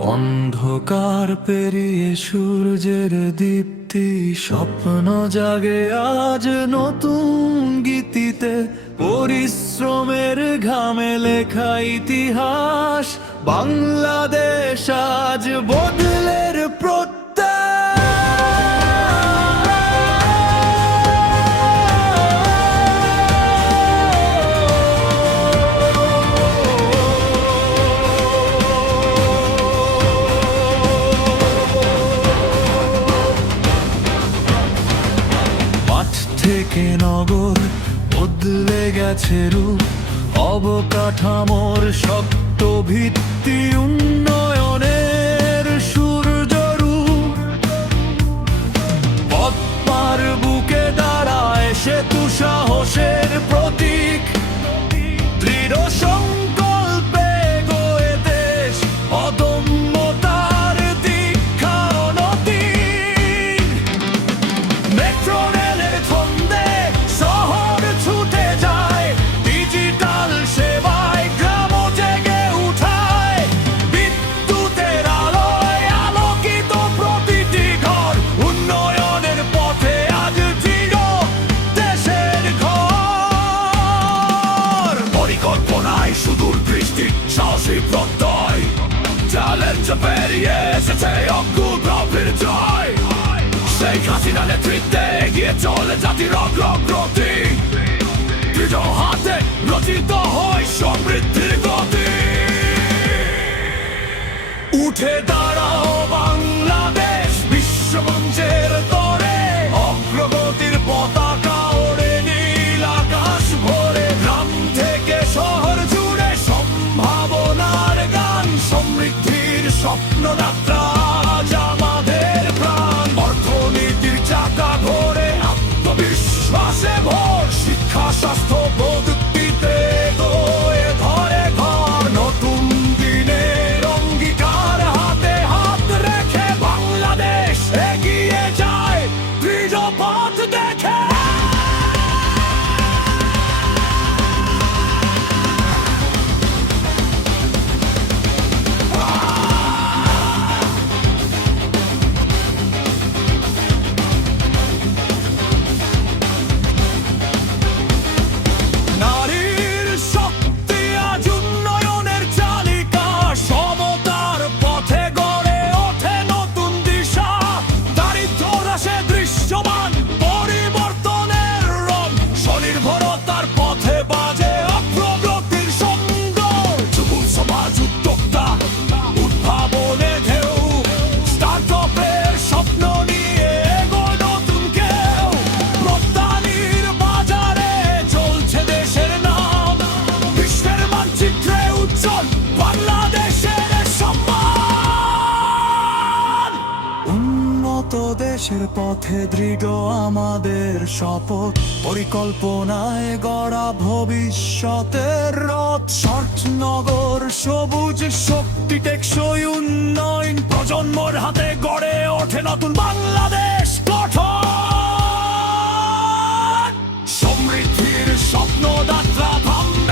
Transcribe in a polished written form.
অন্ধকার পেরিয়ে সূর্যের দীপ্তি, স্বপ্ন জাগে আজ নতুন গীতিতে। পরিশ্রমের ঘামে লেখা ইতিহাস, বাংলাদেশ আজ বদলের প্রত্যয়। থেকে নগর বদলে গেছে রূপ, অবকাঠামোর শক্ত ভিত্তি, উন্নয়নের সূর্যরূপ। পদ্মার বুকে দাঁড়ায় সেতু সাহসের প্রতীক, দৃঢ় সংকল্পে গড়ে দেশ, অদম্যতার দীক্ষা অনতি। মেট্রো রেলের ছন্দে শহর ছুটে যায়, ডিজিটাল সেবায় গ্রাম জেগে উঠায়। বিদ্যুতের আলোয় আলোকিত প্রতিটি ঘর, উন্নয়নের পথে আজ দৃঢ় দেশের ঘর। পরিকল্পনায় সুদূর দৃষ্টি, সাহসী প্রত্যয়, চ্যালেঞ্জ পেরিয়ে এসেছে অঙ্কুর প্রাপ্তির জয়। শেখ হাসিনা নেতৃত্বে এগিয়ে চলে জাতির অগ্রগতি, দৃঢ় হাতে রচিত হয় সমৃদ্ধির গতি। উঠে দাঁড়াও বাংলাদেশ, বিশ্বমঞ্চের তরে অগ্রগতির পতাকা ওড়ে নীল আকাশ ভরে। গ্রাম থেকে শহর জুড়ে সম্ভাবনার গান, সমৃদ্ধির স্বপ্ন যাত্রা আজ আমাদের প্রাণ। অর্থনীতির চাকা ঘোরে আত্মবিশ্বাসে ভোর, শিক্ষা স্বাস্থ্য প্রযুক্তিতে গড়ে ধরে ঘর। নতুন দিনের অঙ্গীকার হাতে হাত রেখে বাংলাদেশ এগিয়ে যায় দৃঢ় পথ দেখে। নারীর শক্তি আজ উন্নয়নের চালিকা, সমতার পথে গড়ে ওঠে নতুন দিশা। দারিদ্র হ্রাসে দৃশ্যমান পরিবর্তনের রং, স্বনির্ভরতার পথে বাজে অগ্রগতির সঙ্গ। যুবক সমাজ উদ্যোক্তা উদ্ভাবনে ঢেউ, স্টার্টআপের স্বপ্ন নিয়ে এগোয় নতুন কেউ। রপ্তানির বাজারে চলছে দেশের নাম, বিশ্বের মানচিত্রে উজ্জ্বল বাংলাদেশের সম্মান। উন্নত দেশের পথে দৃঢ় আমাদের শপথ, পরিকল্পনায় গড়া ভবিষ্যতের রথ। শর্টনগর সবুজ শক্তি, টেকসই উন্নয়ন, প্রজন্মর হাতে গড়ে ওঠে নতুন বাংলাদেশ গঠন। সমৃদ্ধির স্বপ্ন যাত্রা থামবে